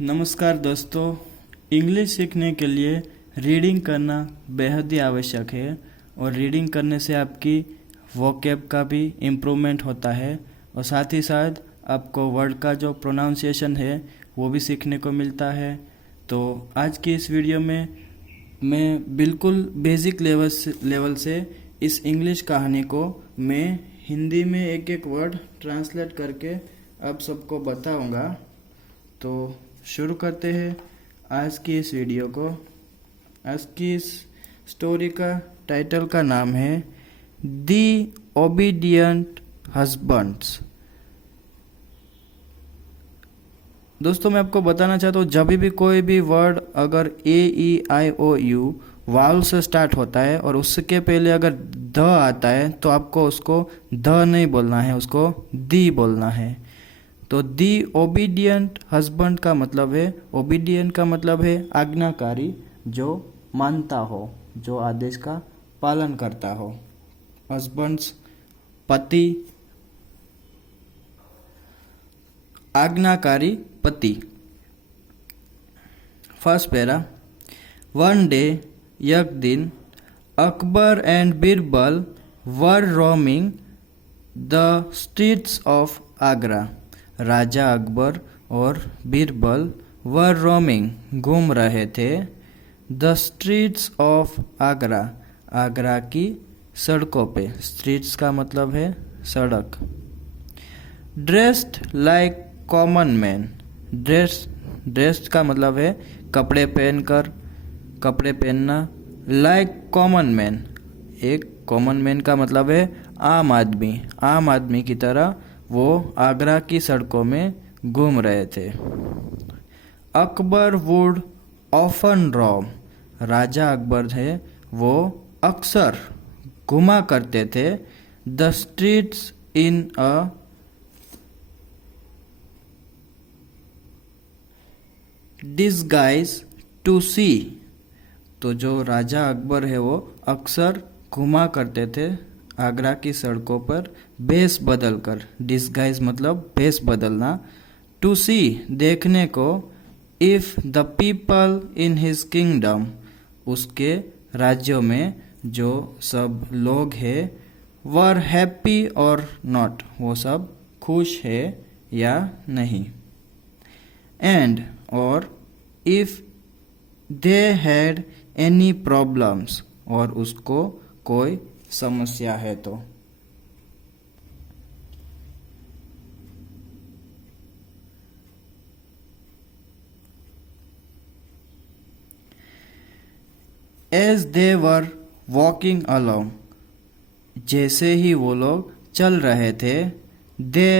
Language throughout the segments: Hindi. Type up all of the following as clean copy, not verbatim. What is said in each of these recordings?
नमस्कार दोस्तों। इंग्लिश सीखने के लिए रीडिंग करना बेहद ही आवश्यक है और रीडिंग करने से आपकी वोकैब का भी इम्प्रूवमेंट होता है और साथ ही साथ आपको वर्ड का जो प्रोनाउंसिएशन है वो भी सीखने को मिलता है। तो आज की इस वीडियो में मैं बिल्कुल बेसिक लेवल से इस इंग्लिश कहानी को मैं हिंदी में एक एक वर्ड ट्रांसलेट करके आप सबको बताऊंगा। तो शुरू करते हैं आज की इस वीडियो को। आज की इस स्टोरी का टाइटल का नाम है दी ओबीडियंट हस्बैंड्स। दोस्तों मैं आपको बताना चाहता हूँ, जब भी कोई भी वर्ड अगर AEIOU वावल से स्टार्ट होता है और उसके पहले अगर द आता है तो आपको उसको द नहीं बोलना है, उसको दी बोलना है। तो दी ओबीडियंट हस्बैंड का मतलब है, ओबीडियंट का मतलब है आज्ञाकारी, जो मानता हो, जो आदेश का पालन करता हो। हस्बैंड्स पति, आज्ञाकारी पति। First para. वन डे, एक दिन, Akbar and Birbal were roaming the streets of Agra. राजा अकबर और बीरबल वर रोमिंग घूम रहे थे the streets of Agra, Agra की सड़कों पे। स्ट्रीट्स का मतलब है सड़क। Dressed like common man, dressed का मतलब है कपड़े पहनकर, कपड़े पहनना। लाइक कॉमन मैन, एक कॉमन मैन का मतलब है आम आदमी, आम आदमी की तरह वो आगरा की सड़कों में घूम रहे थे। अकबर वुड ऑफन रोम, राजा अकबर थे वो अक्सर घुमा करते थे the streets in a disguise to see. तो जो राजा अकबर है वो अक्सर घुमा करते थे आगरा की सड़कों पर भेष बदल कर। डिस्गाइज मतलब भेष बदलना। टू सी देखने को। If the people in his kingdom, उसके राज्यों में जो सब लोग हैं, वर हैप्पी और नॉट, वो सब खुश है या नहीं। एंड और if they had any problems, और उसको कोई समस्या है तो। As they were walking along, जैसे ही वो लोग चल रहे थे, they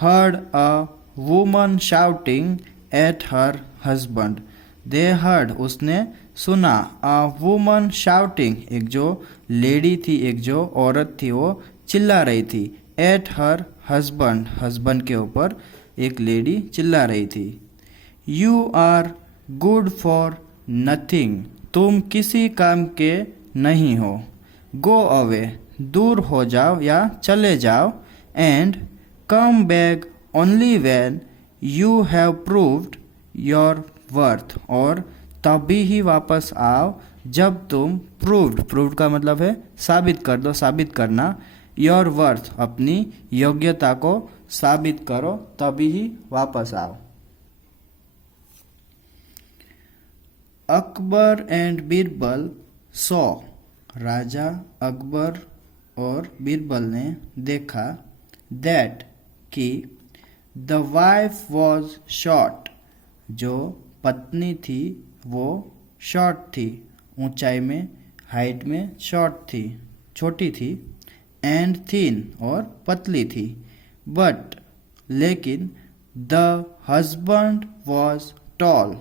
heard a woman shouting at her husband. They heard, उसने सुना, अ वुमन शाउटिंग, एक जो लेडी थी, एक जो औरत थी, वो चिल्ला रही थी। एट हर हस्बैंड, हस्बैंड के ऊपर एक लेडी चिल्ला रही थी। You are good for nothing, तुम किसी काम के नहीं हो। गो अवे, दूर हो जाओ या चले जाओ। And come back only when you have proved your worth, और तभी ही वापस आओ जब तुम प्रूव्ड का मतलब है साबित कर दो, साबित करना। योर वर्थ, अपनी योग्यता को साबित करो, तभी ही वापस आओ। अकबर एंड बीरबल सॉ, राजा अकबर और बीरबल ने देखा, दैट कि द वाइफ वॉज शॉर्ट, जो पत्नी थी वो शॉर्ट थी, ऊंचाई में, हाइट में शॉर्ट थी, छोटी थी। एंड थिन, और पतली थी। बट, लेकिन, द हस्बैंड वॉज टॉल,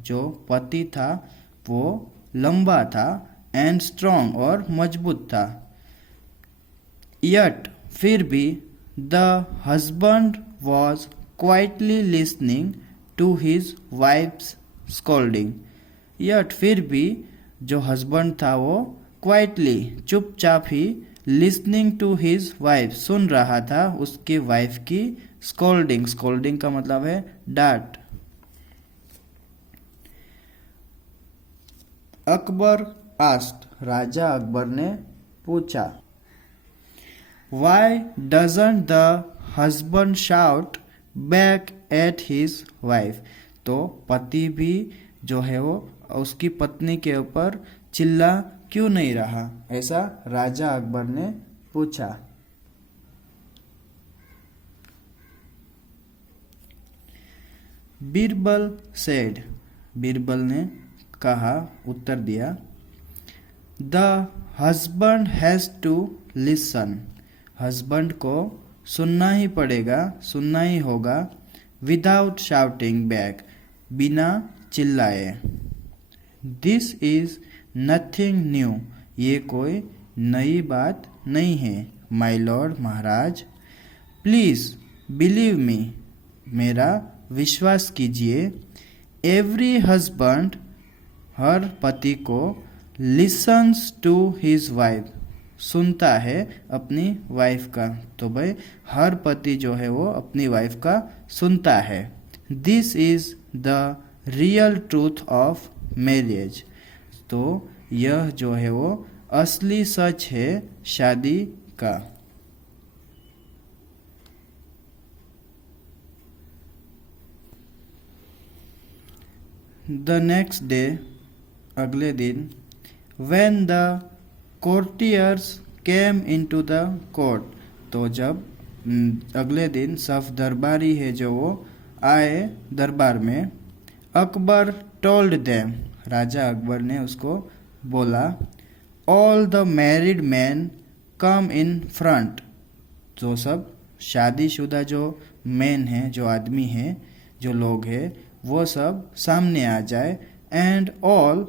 जो पति था वो लंबा था। एंड स्ट्रॉन्ग, और मजबूत था। यट, फिर भी, the husband was quietly listening to his wife's scolding. Yet, फिर भी, जो हस्बैंड था वो क्वाइटली, चुपचाप ही, लिसनिंग टू हिज वाइफ, सुन रहा था उसकी वाइफ की स्कोल्डिंग। स्कोल्डिंग का मतलब है डांट। अकबर आस्क्ड, राजा अकबर ने पूछा, why doesn't the husband shout back at his wife. तो पति भी जो है वो उसकी पत्नी के ऊपर चिल्ला क्यों नहीं रहा, ऐसा राजा अकबर ने पूछा। बीरबल सेड, बीरबल ने कहा, उत्तर दिया, the husband has to listen, husband को सुनना ही पड़ेगा, सुनना ही होगा, विदाउट शाउटिंग बैक, बिना चिल्लाए। दिस इज नथिंग न्यू, ये कोई नई बात नहीं है, my Lord, Maharaj. Please believe me, मेरा विश्वास कीजिए। एवरी हस्बैंड, हर पति को, लिसन्स टू हिज वाइफ, सुनता है अपनी वाइफ का। तो भाई हर पति जो है वो अपनी वाइफ का सुनता है। This is the real truth of marriage, तो यह जो है वो असली सच है शादी का। द नेक्स्ट डे, अगले दिन, when the courtiers came into the court, तो जब अगले दिन सब दरबारी है जो वो आए दरबार में, अकबर टोल्ड देम, राजा अकबर ने उसको बोला, all the married man come in front, जो सब शादीशुदा जो मैन हैं, जो आदमी हैं, जो लोग हैं, वो सब सामने आ जाए। एंड ऑल,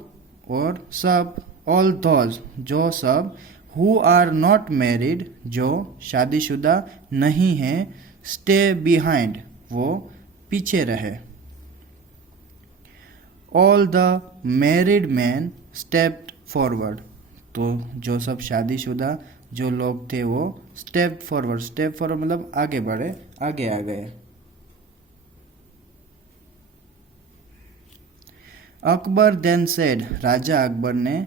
और सब, ऑल दोज, जो सब, हु आर नॉट मैरिड, जो शादीशुदा नहीं हैं, स्टे बिहाइंड, वो पीछे रहे। All the married man stepped forward, तो जो सब शादीशुदा जो लोग थे वो स्टेप फॉरवर्ड, स्टेप फॉरवर्ड मतलब आगे बढ़े, आगे आ गए। अकबर देन सेड, राजा अकबर ने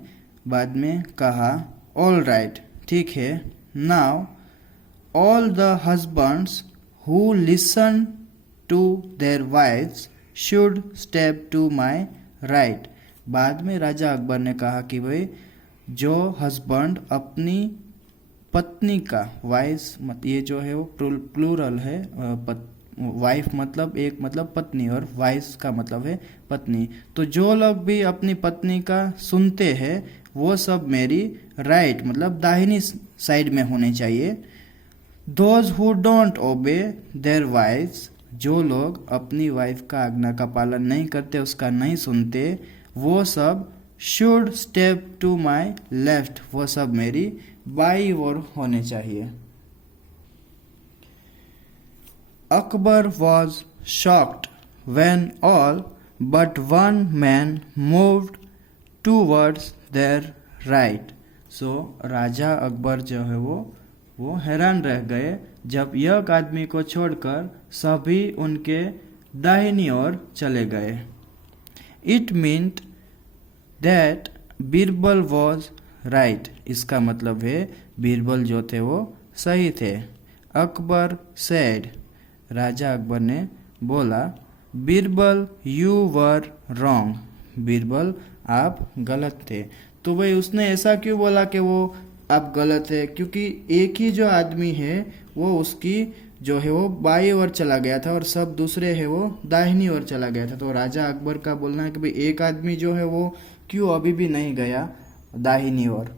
बाद में कहा, ऑल राइट, ठीक है, now all the husbands who listen to their wives should step to my right. बाद में राजा अकबर ने कहा कि भाई जो हस्बैंड अपनी पत्नी का, वाइफ ये जो है वो प्लूरल है, वाइफ मतलब एक मतलब पत्नी और वाइफ का मतलब है पत्नी, तो जो लोग भी अपनी पत्नी का सुनते हैं वो सब मेरी राइट मतलब दाहिनी साइड में होने चाहिए। Those who don't obey their wives, जो लोग अपनी वाइफ का आज्ञा का पालन नहीं करते, उसका नहीं सुनते, वो सब should step to my left, वो सब मेरी बाई ओर होने चाहिए। Akbar was shocked when all but one man moved towards their right। So Raja Akbar जो है वो हैरान रह गए जब एक आदमी को छोड़कर सभी उनके दाहिनी ओर चले गए। It meant that Birbal was right, इसका मतलब है बीरबल जो थे वो सही थे। अकबर सेड, राजा अकबर ने बोला, Birbal you were wrong, Birbal आप गलत थे। तो भाई उसने ऐसा क्यों बोला कि वो आप गलत है, क्योंकि एक ही जो आदमी है वो उसकी जो है वो बाई ओर चला गया था और सब दूसरे है वो दाहिनी ओर चला गया था। तो राजा अकबर का बोलना है कि भाई एक आदमी जो है वो क्यों अभी भी नहीं गया दाहिनी ओर।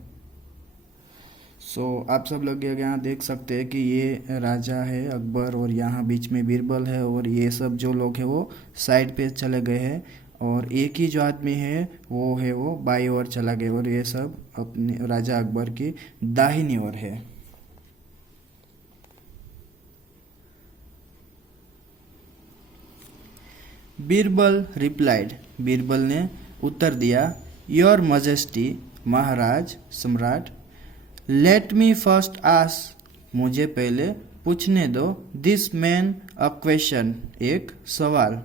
सो आप सब लोग यहाँ देख सकते हैं कि ये राजा है अकबर और यहाँ बीच में बीरबल है और ये सब जो लोग हैं वो साइड पे चले गए हैं और एक ही जो आदमी है वो बाई ओर चला गया और ये सब अपने राजा अकबर की दाहिनी ओर है। बीरबल रिप्लाइड, बीरबल ने उत्तर दिया, योर मजेस्टी, महाराज सम्राट, लेट मी फर्स्ट आस्क, मुझे पहले पूछने दो, दिस मैन अ क्वेश्चन, एक सवाल,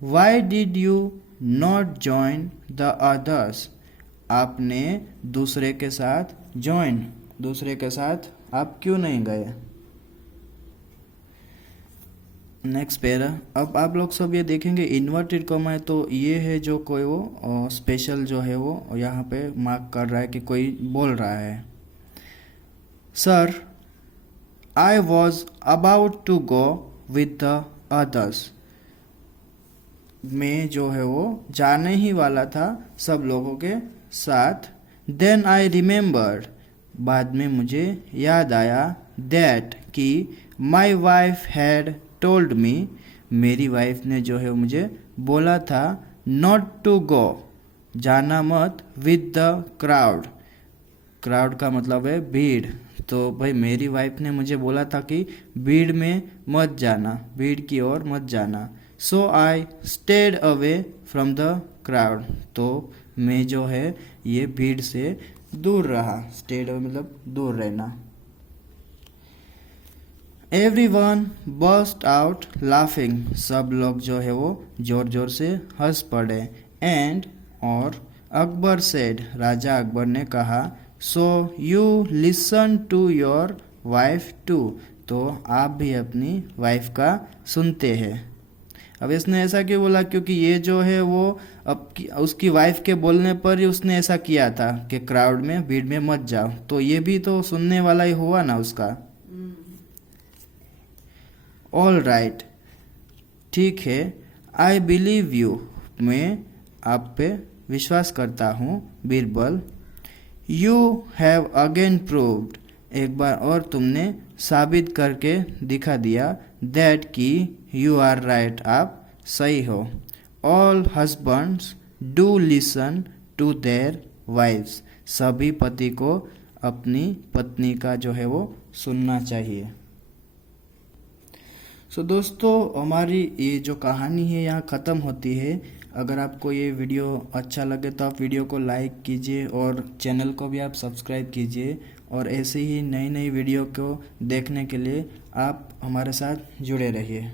why did you not join the others, आपने दूसरे के साथ ज्वाइन, दूसरे के साथ आप क्यों नहीं गए। नेक्स्ट पैरा, अब आप लोग सब ये देखेंगे इन्वर्टेड कॉमा है, तो ये है जो कोई वो स्पेशल जो है वो यहाँ पे मार्क कर रहा है कि कोई बोल रहा है। Sir, I was about to go with the others, मैं जो है वो जाने ही वाला था सब लोगों के साथ। देन आई रिमेम्बर्ड, बाद में मुझे याद आया, दैट कि my wife had told me, मेरी वाइफ ने जो है मुझे बोला था, नॉट टू गो, जाना मत, विद द क्राउड, क्राउड का मतलब है भीड़, तो भाई मेरी वाइफ ने मुझे बोला था कि भीड़ में मत जाना, भीड़ की ओर मत जाना। So I stayed away from the crowd, तो मैं जो है ये भीड़ से दूर रहा, स्टेड अवे मतलब दूर रहना। Everyone burst out laughing, सब लोग जो है वो जोर जोर से हंस पड़े। एंड और अकबर सेड, राजा अकबर ने कहा, so you listen to your wife too, तो आप भी अपनी वाइफ का सुनते हैं। अब इसने ऐसा क्यों बोला, क्योंकि ये जो है वो उसकी वाइफ के बोलने पर ही उसने ऐसा किया था कि क्राउड में, भीड़ में मत जाओ, तो ये भी तो सुनने वाला ही हुआ ना उसका। ऑल राइट, ठीक है, आई बिलीव यू, मैं आप पे विश्वास करता हूँ Birbal. You have again proved, एक बार और तुमने साबित करके दिखा दिया, दैट कि यू आर राइट, आप सही हो। All husbands do listen to their wives, सभी पति को अपनी पत्नी का जो है वो सुनना चाहिए। सो दोस्तों, हमारी ये जो कहानी है यहाँ ख़त्म होती है। अगर आपको ये वीडियो अच्छा लगे तो आप वीडियो को लाइक कीजिए और चैनल को भी आप सब्सक्राइब कीजिए, और ऐसे ही नई नई वीडियो को देखने के लिए आप हमारे साथ जुड़े रहिए।